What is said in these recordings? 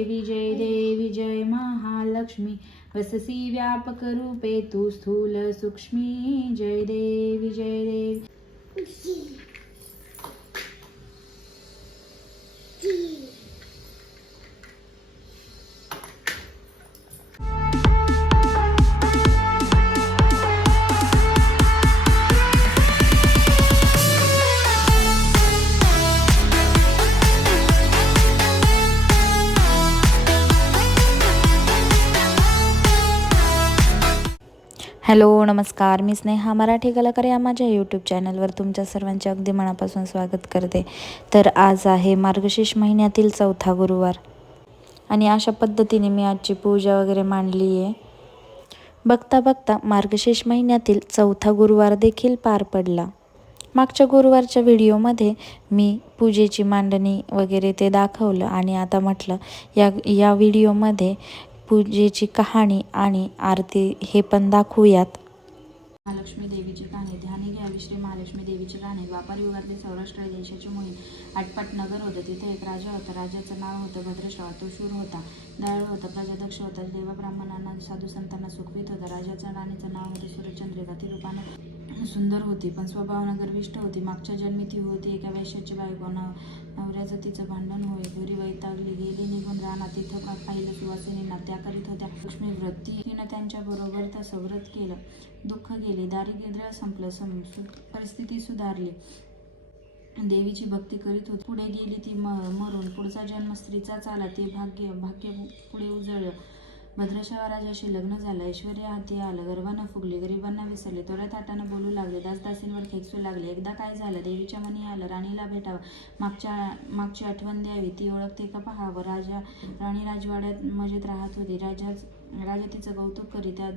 देवी जय देवी जय महालक्ष्मी। वससी व्यापक रूपे तू स्थूल सूक्ष्मी। जय देवी जय देवी। हॅलो नमस्कार. मी स्नेहा मराठी कलाकार या माझ्या यूट्यूब चॅनलवर तुमच्या सर्वांचे अगदी मनापासून स्वागत करते. तर आज आहे मार्गशीर्ष महिन्यातील चौथा गुरुवार आणि अशा पद्धतीने मी आजची पूजा वगैरे मांडली आहे. बघता बघता मार्गशीर्ष महिन्यातील चौथा गुरुवार देखील पार पडला. मागच्या गुरुवारच्या व्हिडिओमध्ये मी पूजेची मांडणी वगैरे ते दाखवलं आणि आता म्हटलं या या व्हिडिओमध्ये पूजेची कहाणी आणि आरती हे पण दाखवूयात. महालक्ष्मी देवीची कहाणी ध्यानी घ्यावी श्री महालक्ष्मी देवीची गाणे व्यापार युगातले सौराष्ट्र देशाची मोहीम आटपाट नगर होतं तिथे एक राजा होता. राजाचं नाव होतं भद्रश्राव तो शूर होता. दयाळू होता प्रजादक्ष होता. देवा ब्राह्मणांना साधू संतांना सुखवीत होता. राजाचं राणीचं नाव होतं सूर्यचंद्रिका ती रूपानं सुंदर होती पण स्वभावानं गर्विष्ठ होती. मागच्या जन्मी ती होती. एका वैश्याची बायको नाव नवऱ्याचं तिचं भांडण होय. घरी वैतागली गेली निघून राणा तिथं का पाहिलं वासिनींना त्या करीत होत्या. लक्ष्मी व्रती तिनं त्यांच्या बरोबर तसं व्रत केलं. दुःख गेले. दारिद्र्य संपलं. सम परिस्थिती सुधारली. देवीची भक्ती करीत होती. पुढे गेली ती म मरून. पुढचा जन्म स्त्रीचाच आला. ते भाग्य भाग्य पुढे उजळलं. भद्रशाह राजाशी लग्न झालं. ऐश्वर्य हाती आलं. गर्वानं फुगली. गरिबांना विसरले. थोड्या थाटानं बोलू लागले. दासदासींवर खेकसू लागले. एकदा काय झालं? देवीच्या मनी आलं. राणीला भेटावं. मागच्या मागची आठवण द्यावी. ती ओळखते का पहावं? राजा राणी राजवाड्यात मजेत राहत होती. राजा राजा तिचं कौतुक करी त्या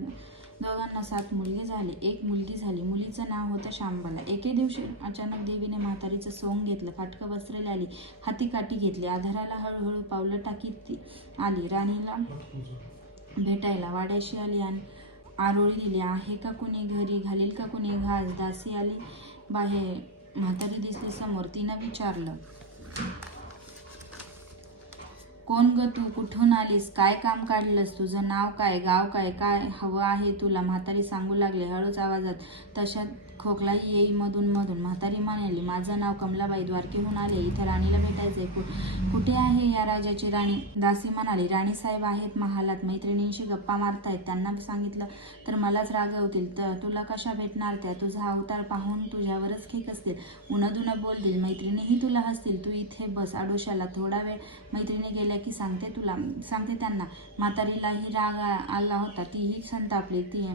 दोघांना सात मुलगे झाले. एक मुलगी झाली. मुलीचं नाव होतं शांबाला. एके दिवशी अचानक देवीने म्हातारीचं सोंग घेतलं. फाटकं वस्त्र आली. हाती काठी घेतली. आधाराला हळूहळू पावलं टाकीत ती आली. राणीला भेटायला वाड्याशी आली आणि आरोळी दिली आहे का कुणी घरी? घालील का कुणी घास? दासी आली? बाहेर म्हातारी दिसली समोर तिनं विचारलं. कोण ग तू? कुठून आलीस? काय काम काढलंस? तुझं नाव काय? गाव काय? काय हवं आहे तुला? म्हातारी सांगू लागले हळूच आवाजात तशात खोकलाही येई मधून मधून. म्हातारी म्हणाली माझं नाव कमलाबाई द्वारकेहून आले. इथं राणीला भेटायचंय. कु कुठे आहे या राजाची राणी? दासी म्हणाली राणी साहेब आहेत महालात. मैत्रिणींशी गप्पा मारतायत. त्यांना सांगितलं तर मलाच रागवतील तर तुला कशा भेटणार त्या? तुझा अवतार पाहून तुझ्यावरच खेक असतील. उन्हदुनं बोलतील मैत्रिणीही तुला हसतील. तू इथे बस आडोशाला. थोडा वेळ मैत्रिणी गेल्या की सांगते तुला सांगते त्यांना. म्हातारीलाही राग आ- आला होता. तीही संतापली. ती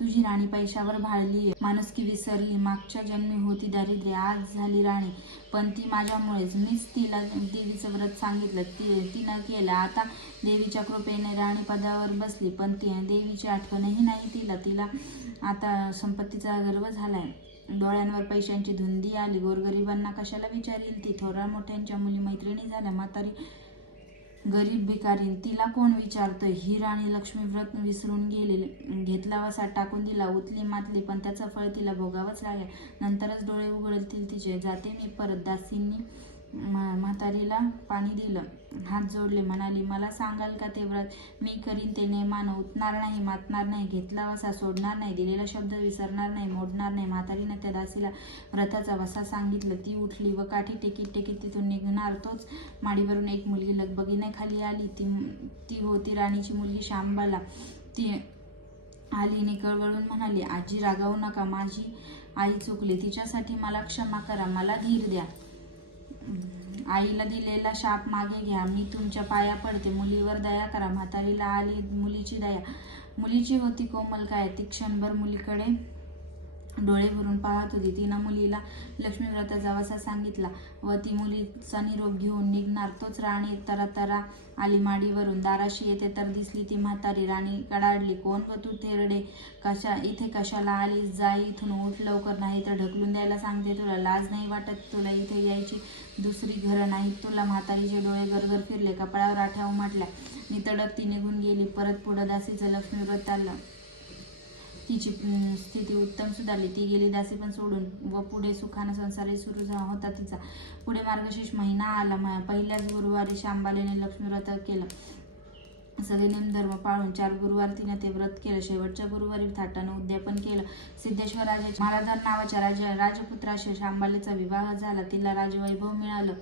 तुझी राणी पैशावर भाळली माणुसकी विसरली. मागच्या जन्मी होती दारिद्र्य. आज झाली राणी. पण ती माझ्यामुळेच. मीच तिला देवीचं व्रत सांगितलं. ती तिनं केलं. आता देवीच्या कृपेने राणी पदावर बसली. पण ती देवीची आठवणही नाही तिला. तिला आता संपत्तीचा गर्व झालाय. डोळ्यांवर पैशांची धुंदी आली. गोरगरिबांना कशाला विचारील ती थोरा मोठ्यांच्या मुली मैत्रिणी झाल्या. म्हातारी गरीब भिकारीन तिला कोण विचारतंय? ही राणी लक्ष्मी व्रत विसरून गेले घेतला वसा टाकून दिला उतली मातली पण त्याचं फळ तिला भोगावंच लागेल. नंतरच डोळे उघडतील तिचे. जाते मी परत. दासींनी म्हातारीला पाणी दिलं. हात जोडले म्हणाली मला सांगाल का ते व्रत मी करीन ते नेमानं उतणार नाही मातणार नाही घेतला वसा सोडणार नाही दिलेला शब्द विसरणार नाही मोडणार नाही. म्हातारीनं त्या दासीला व्रताचा वसा सांगितलं. ती उठली व काठी टेकीत टेकीत तिथून निघणार तोच माडीवरून एक मुलगी लगबगीने खाली आली. ती ती होती राणीची मुलगी शांबाला ती आली निकळवळून म्हणाली आजी रागावू नका माझी आई चुकली. तिच्यासाठी मला क्षमा करा मला धीर द्या. आईला दिलेला शाप मागे घ्या मी तुमच्या पाया पडते. मुलीवर दया करा. म्हातारीला आली मुलीची दया. मुलीची होती कोमल काय? ती क्षणभर मुलीकडे डोळे भरून पाहत होती. तिनं मुलीला लक्ष्मीव्रत जावासा सांगितला व ती मुलीचा निरोप घेऊन निघणार. तोच राणी तरा तरा आली माडीवरून. दाराशी येते तर दिसली ती म्हातारी राणी. कडाडली कोण व तू थेरडे कशा इथे कशाला आली? जा इथून उठ लवकर नाही तर ढकलून द्यायला सांगते तुला. लाज नाही वाटत तुला इथे यायची. दुसरी घरं नाही तुला. म्हातारीचे डोळे गरगर फिरले. कपाळावर आठ्या उमटल्या. नितडक ती निघून गेली. परत पुढं दासीचं लक्ष्मीव्रत आलं तिची स्थिती उत्तम सुधारली. ती गेली दासी पण सोडून. व पुढे सुखानं संसारही सुरू होता तिचा. पुढे मार्गशीर्ष महिना आला. पहिल्याच गुरुवारी शांबालीने लक्ष्मी व्रत केलं. सगळे नेमधर्म पाळून चार गुरुवार तिने ते व्रत केलं. शेवटच्या गुरुवारी थाटानं उद्यापन केलं. सिद्धेश्वर राजाच्या मालाधार नावाच्या राज राजपुत्राशी शांबालीचा विवाह झाला. तिला राजवैभव मिळालं.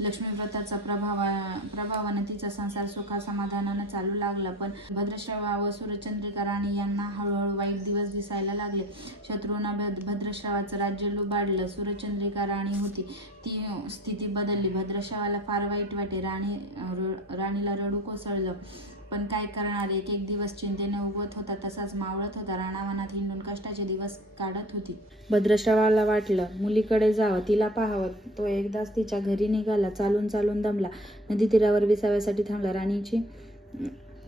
लक्ष्मीव्रताचा प्रभावा प्रभाव प्रभावाने तिचा संसार सुखा समाधानाने चालू लागला. पण भद्रश्रवा व सूर्यचंद्रिका राणी यांना हळूहळू वाईट दिवस दिसायला लागले. शत्रूंना भद भद्रश्रवाचं राज्य लुबाडलं. सूर्यचंद्रिका राणी होती. ती स्थिती बदलली. भद्रश्रवाला फार वाईट वाटे. राणी र- राणीला रडू कोसळलं. पण काय करणार? एक एक दिवस चिंतेने उगवत होता तसाच मावळत होता. राणावनात हिंडून कष्टाचे दिवस काढत होती. भद्रश्रवाला वाटलं मुलीकडे जावं तिला पाहावं. तो एकदाच तिच्या घरी निघाला चालून चालून दमला. नदी तीरावर विसाव्यासाठी थांबला. राणीची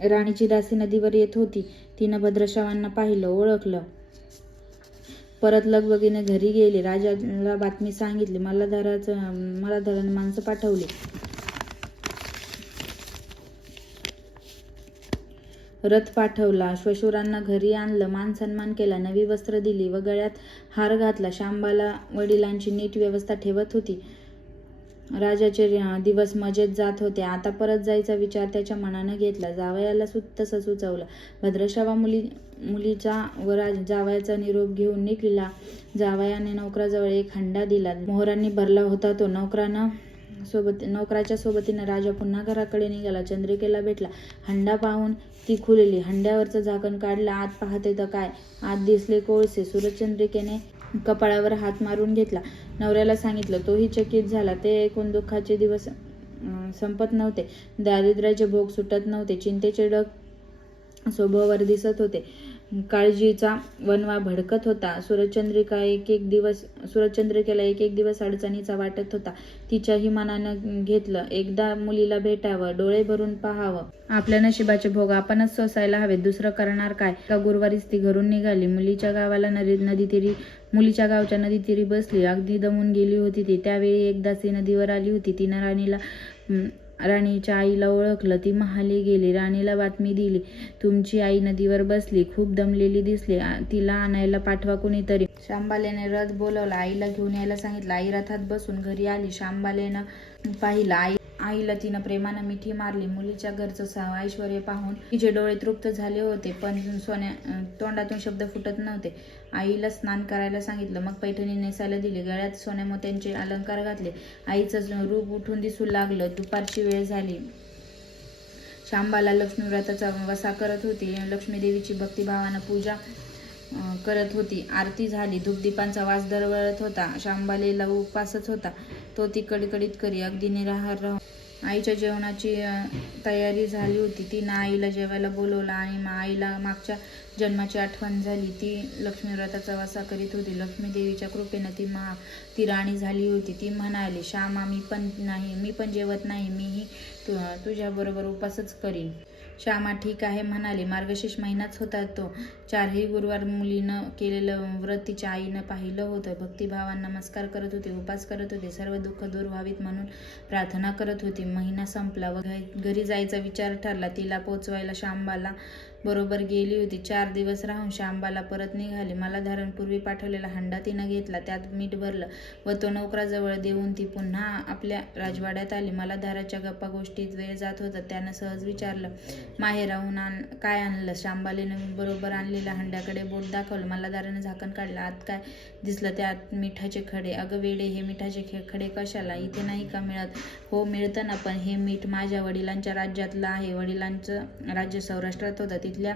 राणीची दासी नदीवर येत होती. तिनं भद्रश्रवांना पाहिलं ओळखलं. परत लगबगीने घरी गेले. राजाला बातमी सांगितली. मला धराचं मला धरण माणसं पाठवली. रथ पाठवला. श्वशुरांना घरी आणलं मान सन्मान केला नवी वस्त्र दिली व गळ्यात हार घातला. शांबाला वडिलांची नीट व्यवस्था ठेवत होती. राजाचे दिवस मजेत जात होते. आता परत जायचा विचार त्याच्या मनानं घेतला. जावयाला सु तसं सुचवलं. भद्रशावा मुली मुलीचा व राज जावयाचा निरोप घेऊन निघला जावयाने नोकराजवळ एक हंडा दिला. मोहरांनी भरला होता तो. नोकरानं सोबत नोकराच्या सोबतीनं राजा पुन्हा घराकडे निघाला. चंद्रिकेला भेटला. हंडा पाहून ती खुलली. हंड्यावरचं झाकण काढलं. आत पाहते तर काय? आत दिसले कोळसे. सूरजचंद्रिकेने कपाळावर हात मारून घेतला. नवऱ्याला सांगितलं तोही चकित झाला. ते ऐकून दुःखाचे दिवस अं, संपत नव्हते. दारिद्र्याचे भोग सुटत नव्हते. चिंतेचे डग स्वभावावर दिसत होते. काळजीचा वनवा भडकत होता. सूरजचंद्रिका एक एक दिवस सूरजचंद्रिकेला एक एक दिवस अडचणीचा वाटत होता. तिच्याही मनानं घेतलं. एकदा मुलीला भेटावं डोळे भरून पाहावं. आपल्या नशिबाचे भोग आपणच सोसायला हवेत. दुसरं करणार काय? का गुरुवारीच ती घरून निघाली. मुलीच्या गावाला नदी नदी तिरी मुलीच्या गावच्या नदी तिरी बसली. अगदी दमून गेली होती ती. त्यावेळी एकदा ती नदीवर आली होती. तिनं राणीला राणीच्या आईला ओळखलं ती महाली गेली राणीला बातमी दिली. तुमची आई नदीवर बसली खूप दमलेली दिसली. तिला आणायला पाठवा कोणीतरी. शांबालेने रथ बोलवला. आईला घेऊन यायला सांगितलं. आई रथात बसून घरी आली. शांबालेनं पाहिलं आई आईला तिनं प्रेमानं मिठी मारली. मुलीच्या घरचं सा- ऐश्वर्य पाहून तिचे डोळे तृप्त झाले होते पण सोन्या तोंडातून शब्द फुटत नव्हते. आईला स्नान करायला सांगितलं. मग पैठणी नेसायला दिली. गळ्यात सोन्या मोत्यांचे अलंकार घातले. आईचं रूप उठून दिसू लागलं. दुपारची वेळ झाली. शांबाला लक्ष्मी व्रताचा वसा करत होती. लक्ष्मी देवीची भक्तिभावानं पूजा करत होती. आरती झाली. धूपदीपांचा वास दरवळत होता. शांबालेला उपासच होता. तो ती कडकडीत करी. अगदी निराहार राहून आईच्या जेवणाची तयारी झाली होती. तिनं आईला जेवायला बोलवलं आणि मा आईला मागच्या जन्माची आठवण झाली. ती लक्ष्मीव्रताचा वासा करीत होती. लक्ष्मी देवीच्या कृपेनं ती मा ती राणी झाली होती. ती म्हणाली श्यामा मी पण नाही मी पण जेवत नाही. मीही तु तुझ्याबरोबर उपासच करीन. श्यामा ठीक आहे म्हणाली. मार्गशीर्ष महिनाच होता तो. चारही गुरुवार मुलीनं केलेलं व्रत तिच्या आईनं पाहिलं होतं. भक्तिभावांना नमस्कार करत होती उपास करत होती सर्व दुःख दूर व्हावीत म्हणून प्रार्थना करत होती. महिना संपला व घरी जायचा विचार ठरला. तिला पोचवायला श्यामबाला बरोबर गेली होती. चार दिवस राहून शांबाला परत निघाली. मला धरणपूर्वी पाठवलेला हंडा तिनं घेतला. त्यात मीठ भरलं व तो नोकराजवळ देऊन ती पुन्हा आपल्या राजवाड्यात आली. मला धाराच्या गप्पा गोष्टीत वेळ जात होता. त्यानं सहज विचारलं माहेराहून आण काय आणलं? शांबालीनं बरोबर आणलेल्या हंड्याकडे बोट दाखवलं. मला दारानं झाकण काढलं. आत काय दिसलं त्यात मिठाचे खडे. अगं वेडे हे मिठाचे खे खडे कशाला? इथे नाही का मिळत? हो मिळतं ना पण हे मीठ माझ्या वडिलांच्या राज्यातलं आहे. वडिलांचं राज्य सौराष्ट्रात होतं. तिथल्या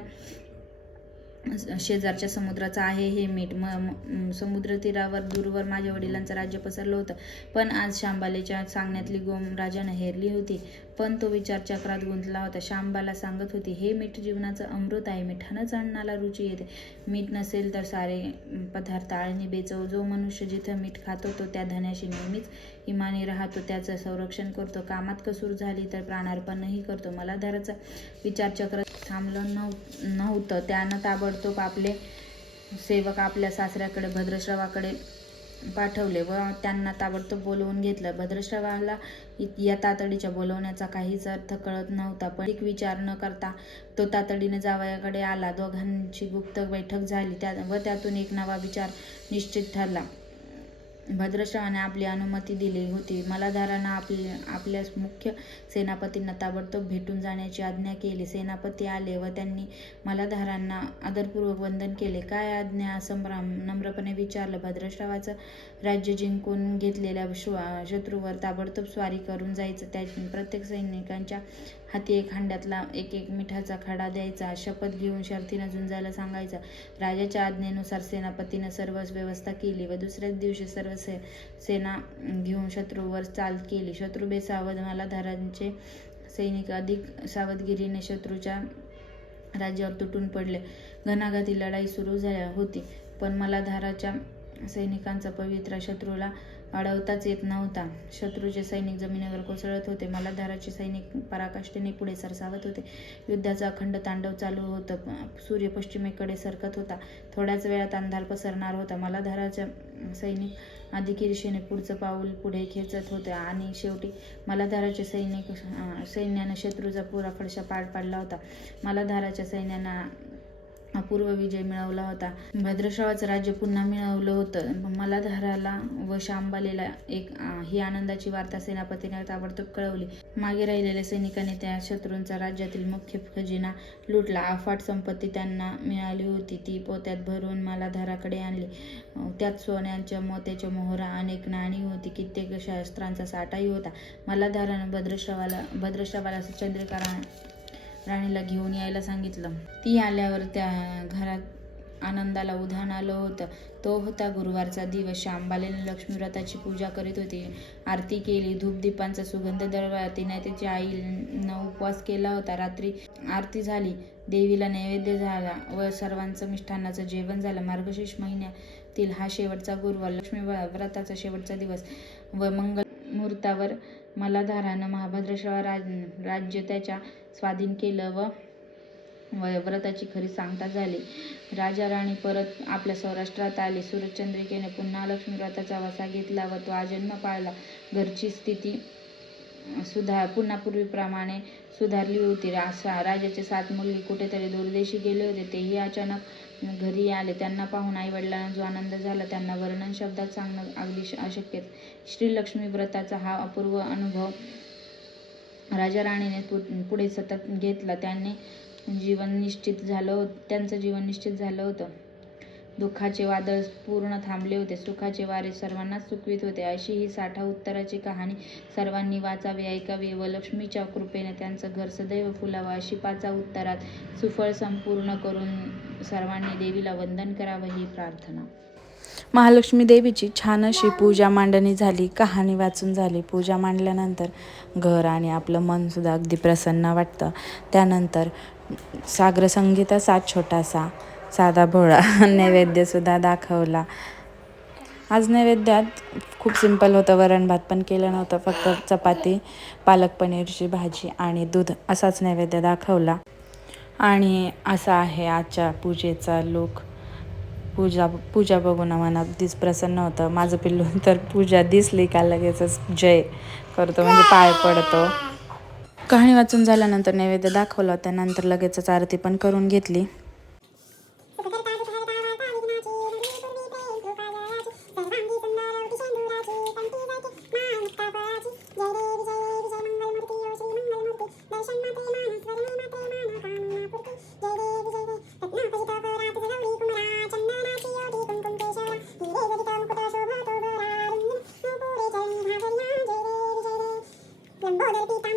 शेजारच्या समुद्राचं आहे हे मीठ. म म- समुद्र तीरावर दूरवर माझ्या वडिलांचं राज्य पसरलं होतं. पण आज शांबालेच्या सांगण्यातली गोम राजानं हेरली होती. पण तो विचार चक्रात गुंतला होता. शांबाला सांगत होती हे मीठ जीवनाचं अमृत आहे. मिठानंच अन्नाला रुची येते. मीठ नसेल तर सारे पदार्थ आळणी बेचव. जो मनुष्य जिथं मीठ खातो तो त्या धन्याशी नेहमीच इमानी राहतो त्याचं संरक्षण करतो. कामात कसूर झाली तर प्राणार्पणही करतो. मला धराचा विचारचक्र थांबलं नव्ह नव्हतं. त्यानं ताबडतोब आपले सेवक आपल्या सासऱ्याकडे भद्रश्रवाकडे पाठवले व त्यांना ताबडतोब बोलवून घेतलं. भद्रश्रवाला या तातडीच्या बोलवण्याचा काहीच अर्थ कळत नव्हता पण एक विचार न करता तो तातडीने जावयाकडे आला. दोघांची गुप्त बैठक झाली त्या व त्यातून एक नवा विचार निश्चित ठरला. भद्रश्रवाने आपली अनुमती दिली होती. मलाधारांना आपले आपल्या मुख्य सेनापतींना ताबडतोब भेटून जाण्याची आज्ञा केली. सेनापती आले व त्यांनी मलाधारांना आदरपूर्वक वंदन केले. काय आज्ञा? संभ्राम. नम्रपणे विचारलं. भद्रश्रवाचं राज्य जिंकून घेतलेल्या श्व- शत्रूवर ताबडतोब स्वारी करून जायचं. त्या प्रत्येक सैनिकांच्या हाती एक हांड्यातला एक एक मिठाचा खडा द्यायचा. शपथ घेऊन शर्थीनं झुंजायला सांगायचा. राजाच्या आज्ञेनुसार सेनापतीनं सर्व व्यवस्था केली व दुसऱ्याच दिवशी सर्व से सेना घेऊन शत्रूवर चाल केली. शत्रू बेसावध मलाधारांचे सैनिक अधिक सावधगिरीने शत्रूच्या राज्यावर तुटून पडले. घणाघाती लढाई सुरू झाली होती पण मलाधाराच्या सैनिकांचा पवित्रा शत्रूला अडवताच येत नव्हता. शत्रूचे सैनिक जमिनीवर कोसळत होते. मलाधाराचे सैनिक पराकाष्ठेने पुढे सरसावत होते. युद्धाचा अखंड तांडव चालू होतं. सूर्य पश्चिमेकडे सरकत होता. थोड्याच वेळात अंधार पसरणार होता. मलाधाराच्या सैनिक अधिक ईर्षेने पुढचं पाऊल पुढे खेचत होते. आणि शेवटी मलाधाराच्या सैनिक अं, सैन्यानं शत्रूचा पुरा फडशा पार पाडला होता. मलाधाराच्या सैन्यानं अपूर्व विजय मिळवला होता. भद्रश्रवाचं राज्य पुन्हा मिळवलं होतं. मलाधाराला व शांबालेला एक ही आनंदाची वार्ता सेनापतीने ताबडतोब कळवली. मागे राहिलेल्या सैनिकांनी त्या शत्रूंचा राज्यातील मुख्य खजिना लुटला. अफाट संपत्ती त्यांना मिळाली होती. ती पोत्यात भरून मलाधाराकडे आणली. त्यात सोन्याच्या मोत्याच्या मोहरा अनेक नाणी होती. कित्येक शस्त्रांचा साठाही होता. मलाधारानं भद्रश्रवाला भद्रशावाला चंद्रिका राणीला घेऊन यायला सांगितलं. ती आल्यावर त्या घरात आनंदाला उधाण आलं होतं. तो होता गुरुवारचा दिवस. शांबालेने लक्ष्मीव्रताची पूजा करीत होती. आरती केली. धूपदीपांचा सुगंध दरवळला तिने तिच्या आईनं उपवास केला होता. रात्री आरती झाली. देवीला नैवेद्य झाला व सर्वांचं मिष्ठान्नाचं जेवण झालं. मार्गशीर्ष महिन्यातील हा शेवटचा गुरुवार. लक्ष्मी व्रताचा शेवटचा दिवस व मंगल मुहूर्तावर मलाधारानं महाभद्रेश्वर राज राज्य त्याच्या स्वाधीन केलं व व्रताची खरी सांगता झाली. राजा राणी परत आपल्या सौराष्ट्रात आले. सूर्यचंद्रिकेने पुन्हा लक्ष्मी व्रताचा वसा घेतला व तो आजन्म पाळला. घरची स्थिती सुधार पुन्हा पूर्वीप्रमाणे सुधारली होती. रा- राजाचे सात मुलगी कुठेतरी दूरदेशी गेले होते. तेही अचानक घरी आले. त्यांना पाहून आई वडिलांना जो आनंद झाला त्यांना वर्णन शब्दात सांगणं अगदी अशक्य. श्री लक्ष्मी व्रताचा हा अपूर्व अनुभव राजा राणीने पु- पुढे सतत घेतला. त्यांनी जीवन निश्चित झालं त्यांचं जीवन निश्चित झालं होतं. दुःखाचे वादळ पूर्ण थांबले होते. सुखाचे वारे सर्वांनाच सुखवीत होते. अशी ही साठा उत्तराची कहाणी सर्वांनी वाचावी ऐकावी. व लक्ष्मीच्या कृपेने त्यांचं घर सदैव फुलावं. अशी पाचा उत्तरात सुफळ संपूर्ण करून सर्वांनी देवीला वंदन करावं ही प्रार्थना. महालक्ष्मी देवीची छान अशी पूजा मांडणी झाली कहाणी वाचून झाली. पूजा मांडल्यानंतर घर आणि आपलं मनसुद्धा अगदी प्रसन्न वाटतं. त्यानंतर सागर संगीताचा छोटासा साधा भोळा नैवेद्यसुद्धा दाखवला. आज नैवेद्यात खूप सिंपल होतं वरण भात पण केलं नव्हतं फक्त चपाती पालक पनीरची भाजी आणि दूध असाच नैवेद्य दाखवला. आणि असा आहे आजच्या पूजेचा लोक पूजा पूजा बघून मला अगदीच प्रसन्न होतं. माझं पिल्लू तर पूजा दिसली का लगेचच जय करतो. म्हणजे पाय पडतो. कहाणी वाचून झाल्यानंतर नैवेद्य दाखवलं त्यानंतर लगेचच आरती पण करून घेतली. ಎಂಬ ಎಲ್ಬಿ